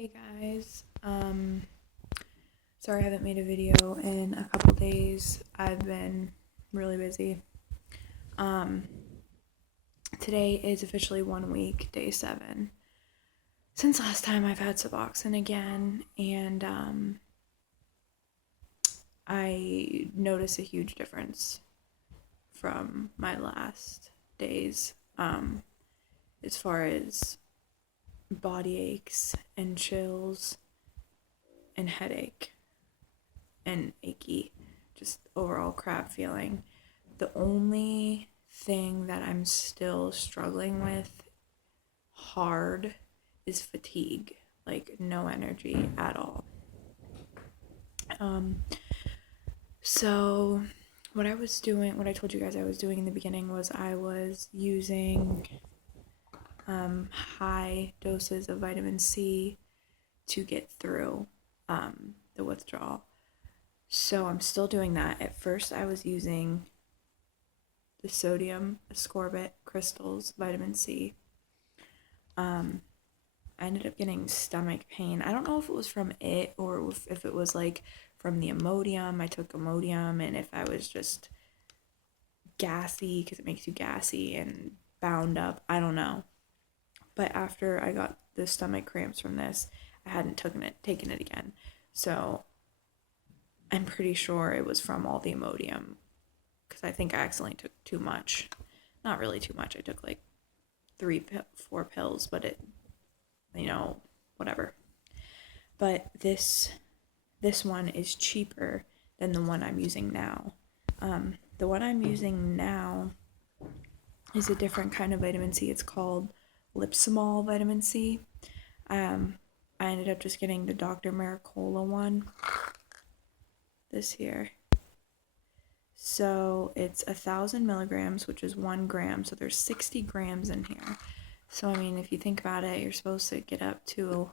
Hey guys, sorry I haven't made a video in a couple days. I've been really busy. Today is officially 1 week, day 7. Since last time I've had Suboxone again, and I notice a huge difference from my last days, as far as body aches and chills and headache and achy, just overall crap feeling. The only thing that I'm still struggling with hard is fatigue, like no energy at all. So what I told you guys I was doing in the beginning was I was using high doses of vitamin C to get through the withdrawal. So I'm still doing that. At first I was using the sodium ascorbate crystals, vitamin C. I ended up getting stomach pain. I don't know if it was from it or if it was like from the Imodium. I took Imodium, and if I was just gassy, because it makes you gassy and bound up. I don't know. But after I got the stomach cramps from this, I hadn't taken it again. So I'm pretty sure it was from all the Imodium, because I think I accidentally took too much. Not really too much. I took like 4 pills, but it, whatever. But this one is cheaper than the one I'm using now. The one I'm using now is a different kind of vitamin C. It's called Liposomal vitamin C. I ended up just getting the Dr. Maricola one. This here. So it's 1,000 milligrams, which is 1 gram. So there's 60 grams in here. So I mean, if you think about it, you're supposed to get up to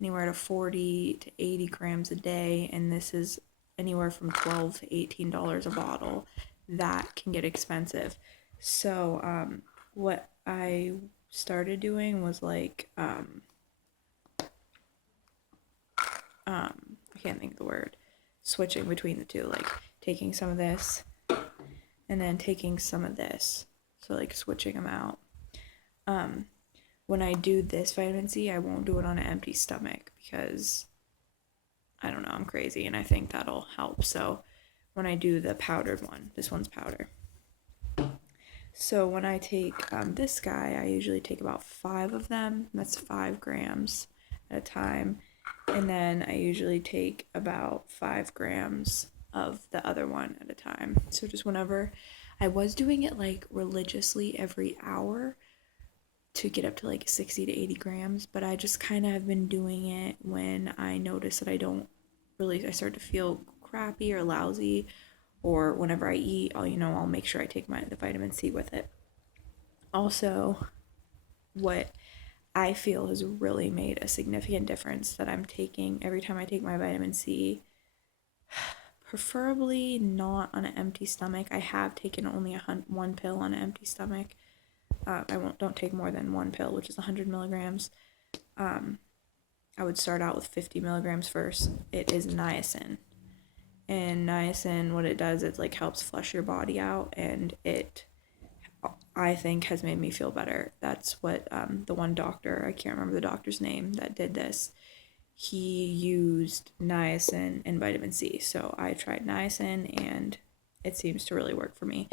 anywhere to 40 to 80 grams a day, and this is anywhere from $12 to $18 a bottle. That can get expensive. So what I started doing was like I can't think of the word, switching between the two, like taking some of this and then taking some of this, so like switching them out. When I do this vitamin C, I won't do it on an empty stomach because I don't know, I'm crazy, and I think that'll help. So when I do the powdered one, this one's powder. So when I take this guy, I usually take about 5 of them. That's 5 grams at a time. And then I usually take about 5 grams of the other one at a time. So just whenever, I was doing it like religiously every hour to get up to like 60 to 80 grams. But I just kind of have been doing it when I notice that I start to feel crappy or lousy, or whenever I eat, I'll make sure I take the vitamin C with it. Also, what I feel has really made a significant difference that I'm taking every time I take my vitamin C, preferably not on an empty stomach. I have taken only 1 pill on an empty stomach. Don't take more than 1 pill, which is 100 milligrams. I would start out with 50 milligrams first. It is niacin. And niacin, what it does, it like helps flush your body out, and it, I think, has made me feel better. That's what the one doctor, I can't remember the doctor's name, that did this, he used niacin and vitamin C. So I tried niacin, and it seems to really work for me.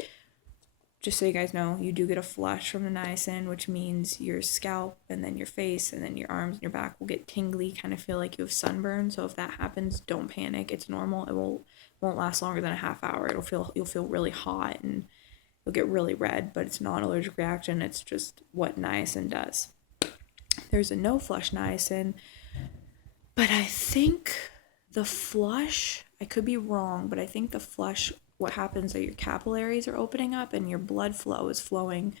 Just so you guys know, you do get a flush from the niacin, which means your scalp and then your face and then your arms and your back will get tingly, kind of feel like you have sunburn. So if that happens, don't panic. It's normal. It won't last longer than a half hour. You'll feel really hot and you'll get really red, but it's not an allergic reaction. It's just what niacin does. There's a no flush niacin, but I think the flush, I could be wrong, but I think the flush, what happens is your capillaries are opening up and your blood flow is flowing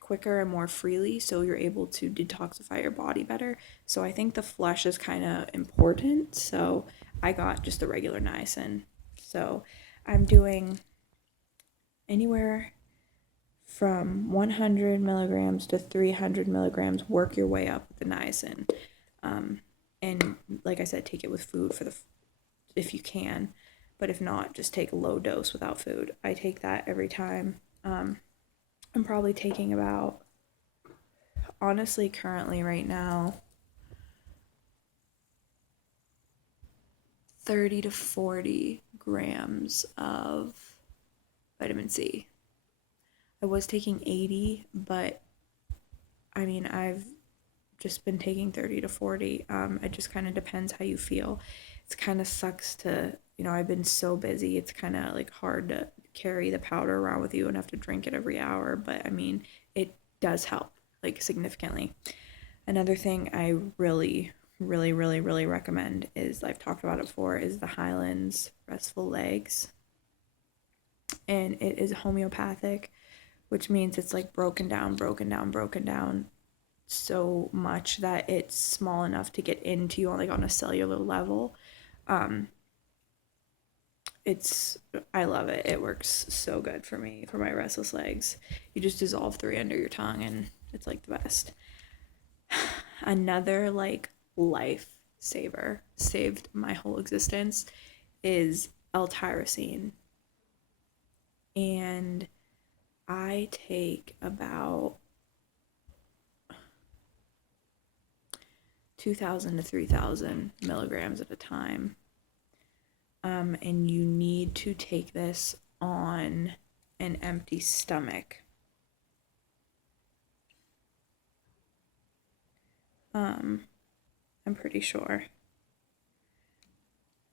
quicker and more freely, so you're able to detoxify your body better. So I think the flush is kind of important. So I got just the regular niacin. So I'm doing anywhere from 100 milligrams to 300 milligrams. Work your way up with the niacin. And like I said, take it with food if you can, but if not, just take a low dose without food. I take that every time. I'm probably taking about, honestly, currently right now, 30 to 40 grams of vitamin C. I was taking 80, but I mean, I've just been taking 30 to 40. It just kind of depends how you feel. It kind of sucks to, I've been so busy. It's kind of like hard to carry the powder around with you and have to drink it every hour. But I mean, it does help like significantly. Another thing I really, really, really, really recommend is, I've talked about it before, is the Hylands Restful Legs. And it is homeopathic, which means it's like broken down so much that it's small enough to get into you on a cellular level. I love it. It works so good for me, for my restless legs. You just dissolve 3 under your tongue and it's like the best. Another like life saver, saved my whole existence, is L-tyrosine. And I take about 2,000 to 3,000 milligrams at a time. And you need to take this on an empty stomach. I'm pretty sure.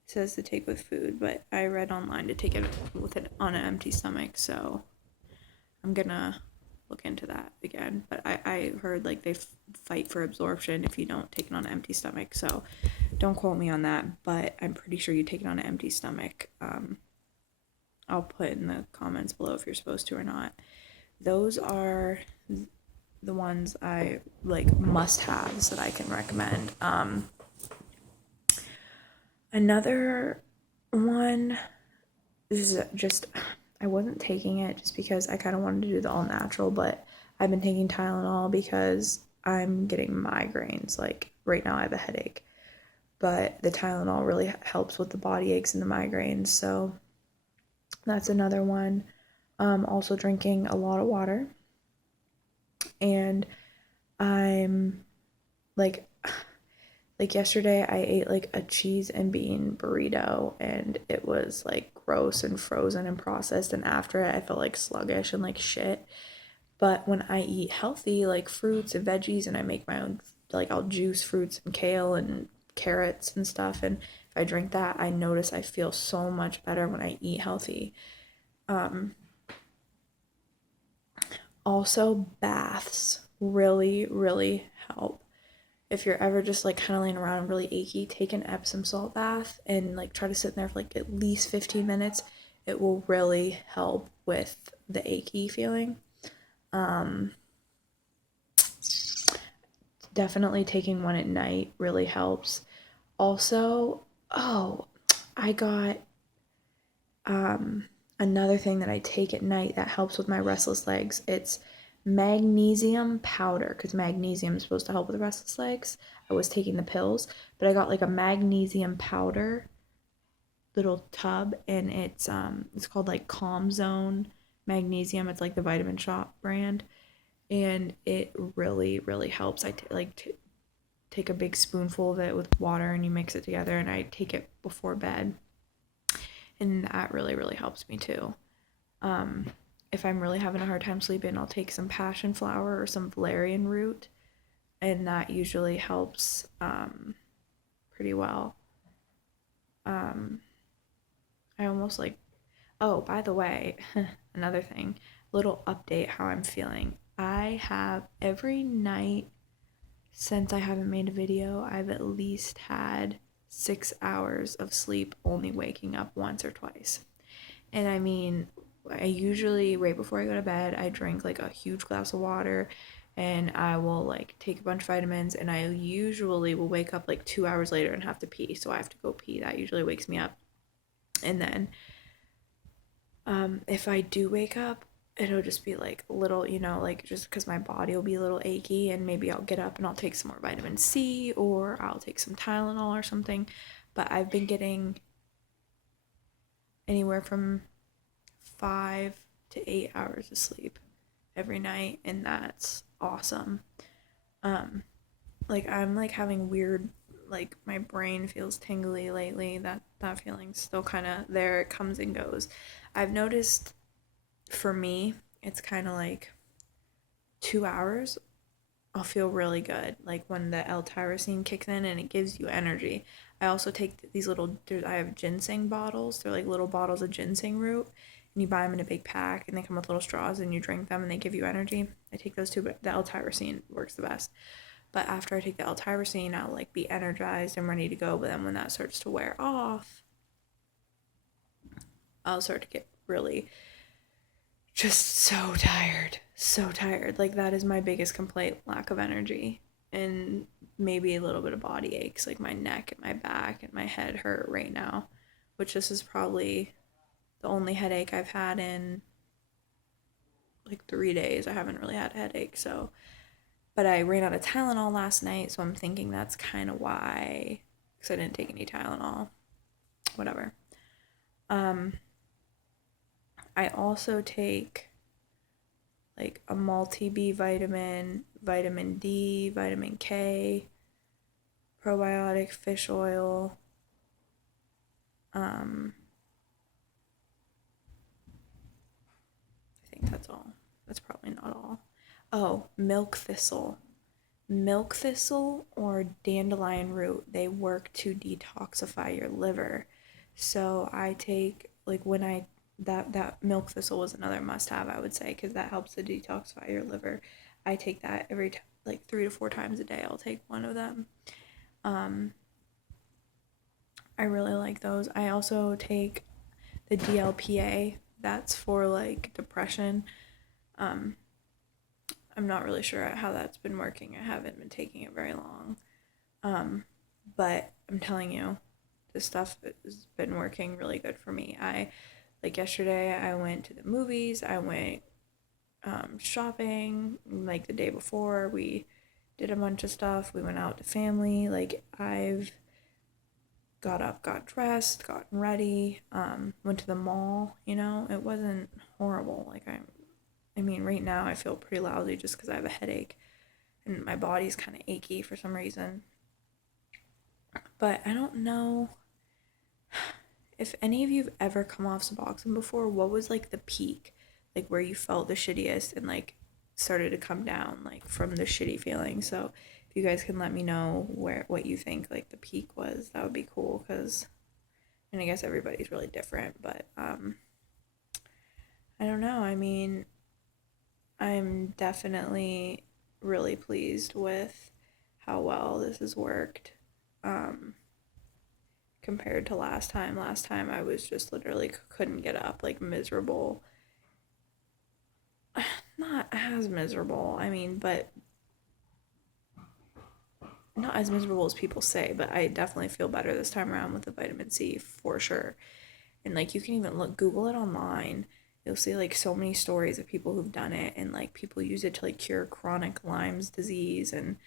It says to take with food, but I read online to take it on an empty stomach, so I'm gonna look into that again. But I heard like they fight for absorption if you don't take it on an empty stomach, so don't quote me on that, but I'm pretty sure you take it on an empty stomach. I'll put in the comments below if you're supposed to or not. Those are the ones I like must-haves that I can recommend. Another one is just, I wasn't taking it just because I kind of wanted to do the all natural, but I've been taking Tylenol because I'm getting migraines. Like right now I have a headache, but the Tylenol really helps with the body aches and the migraines, so that's another one. Also drinking a lot of water, and I'm like yesterday I ate like a cheese and bean burrito, and it was like gross and frozen and processed, and after it I felt like sluggish and like shit. But when I eat healthy, like fruits and veggies, and I make my own, like I'll juice fruits and kale and carrots and stuff, and if I drink that, I notice I feel so much better when I eat healthy. Also, baths really, really help. If you're ever just like kind of laying around and really achy, take an Epsom salt bath and like try to sit in there for like at least 15 minutes. It will really help with the achy feeling. Definitely taking one at night really helps. Also, I got another thing that I take at night that helps with my restless legs. It's magnesium powder, because magnesium is supposed to help with restless legs. I was taking the pills, but I got like a magnesium powder little tub, and it's called like Calm Zone Magnesium. It's like the Vitamin Shop brand, and it really, really helps. I take a big spoonful of it with water, and you mix it together, and I take it before bed, and that really, really helps me too. If I'm really having a hard time sleeping, I'll take some passion flower or some valerian root, and that usually helps pretty well. I almost like, oh, by the way, another thing, little update how I'm feeling. I have every night since I haven't made a video, I've at least had 6 hours of sleep, only waking up once or twice. And I mean, I usually, right before I go to bed, I drink like a huge glass of water, and I will like take a bunch of vitamins, and I usually will wake up like 2 hours later and have to pee, so I have to go pee. That usually wakes me up. And then if I do wake up, it'll just be like a little, like just because my body will be a little achy, and maybe I'll get up and I'll take some more vitamin C, or I'll take some Tylenol or something. But I've been getting anywhere from 5 to 8 hours of sleep every night, and that's awesome. Like I'm like having weird, like my brain feels tingly lately. That feeling's still kind of there. It comes and goes. I've noticed for me, it's kind of like 2 hours, I'll feel really good. Like when the L-tyrosine kicks in and it gives you energy. I also take these little, I have ginseng bottles. They're like little bottles of ginseng root. And you buy them in a big pack, and they come with little straws, and you drink them, and they give you energy. I take those too, but the L-tyrosine works the best. But after I take the L-tyrosine, I'll like be energized and ready to go. But then when that starts to wear off, I'll start to get really just so tired. So tired. Like that is my biggest complaint, lack of energy. And maybe a little bit of body aches, like my neck and my back and my head hurt right now, which this is probably the only headache I've had in like 3 days. I haven't really had a headache, so. But I ran out of Tylenol last night, so I'm thinking that's kind of why, because I didn't take any Tylenol. Whatever. I also take like a multi-B vitamin, vitamin D, vitamin K, probiotic fish oil. I think that's all. That's probably not all. Oh, milk thistle. Milk thistle or dandelion root, they work to detoxify your liver. So I take, like when I, that milk thistle was another must have, I would say, because that helps to detoxify your liver. I take that every like 3 to 4 times a day. I'll take one of them. I really like those. I also take the DLPA. That's for like depression. I'm not really sure how that's been working. I haven't been taking it very long. But I'm telling you, this stuff has been working really good for me. Like yesterday, I went to the movies. I went shopping. Like the day before, we did a bunch of stuff. We went out to family. Like I've got up, got dressed, gotten ready, went to the mall. It wasn't horrible. Like I mean, right now I feel pretty lousy just because I have a headache and my body's kind of achy for some reason. But I don't know if any of you've ever come off Suboxone before. What was like the peak, like where you felt the shittiest and like started to come down like from the shitty feeling? So if you guys can let me know what you think like the peak was, that would be cool. Because, and I guess everybody's really different, but I don't know. I mean, I'm definitely really pleased with how well this has worked, compared to last time. Last time I was just literally couldn't get up, like miserable. Not as miserable, I mean, but not as miserable as people say, but I definitely feel better this time around with the vitamin C for sure. And like you can even Google it online. You'll see like so many stories of people who've done it, and like people use it to like cure chronic Lyme's disease and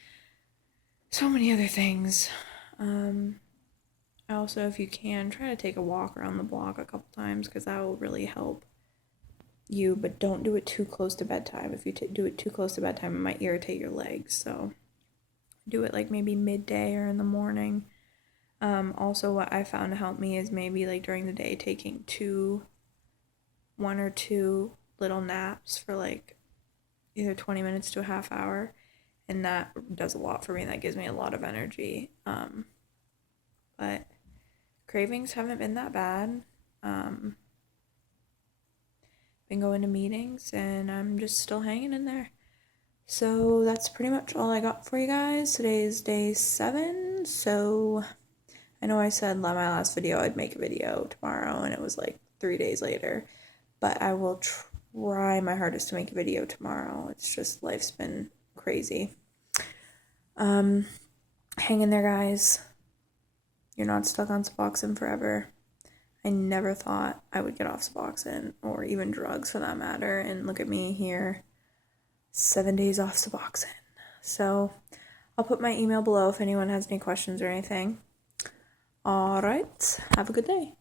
so many other things. Also, if you can, try to take a walk around the block a couple times, because that will really help you, but don't do it too close to bedtime. If you do it too close to bedtime, it might irritate your legs, so do it like maybe midday or in the morning. Also, what I found to help me is maybe like during the day taking 1 or 2 little naps for like either 20 minutes to a half hour, and that does a lot for me. That gives me a lot of energy. But cravings haven't been that bad. Been going to meetings, and I'm just still hanging in there. So that's pretty much all I got for you guys. Today is day 7, so I know I said my last video I'd make a video tomorrow, and it was like 3 days later. But I will try my hardest to make a video tomorrow. It's just life's been crazy. Hang in there, guys. You're not stuck on Suboxone forever. I never thought I would get off Suboxone or even drugs for that matter. And look at me here, 7 days off Suboxone. So I'll put my email below if anyone has any questions or anything. All right. Have a good day.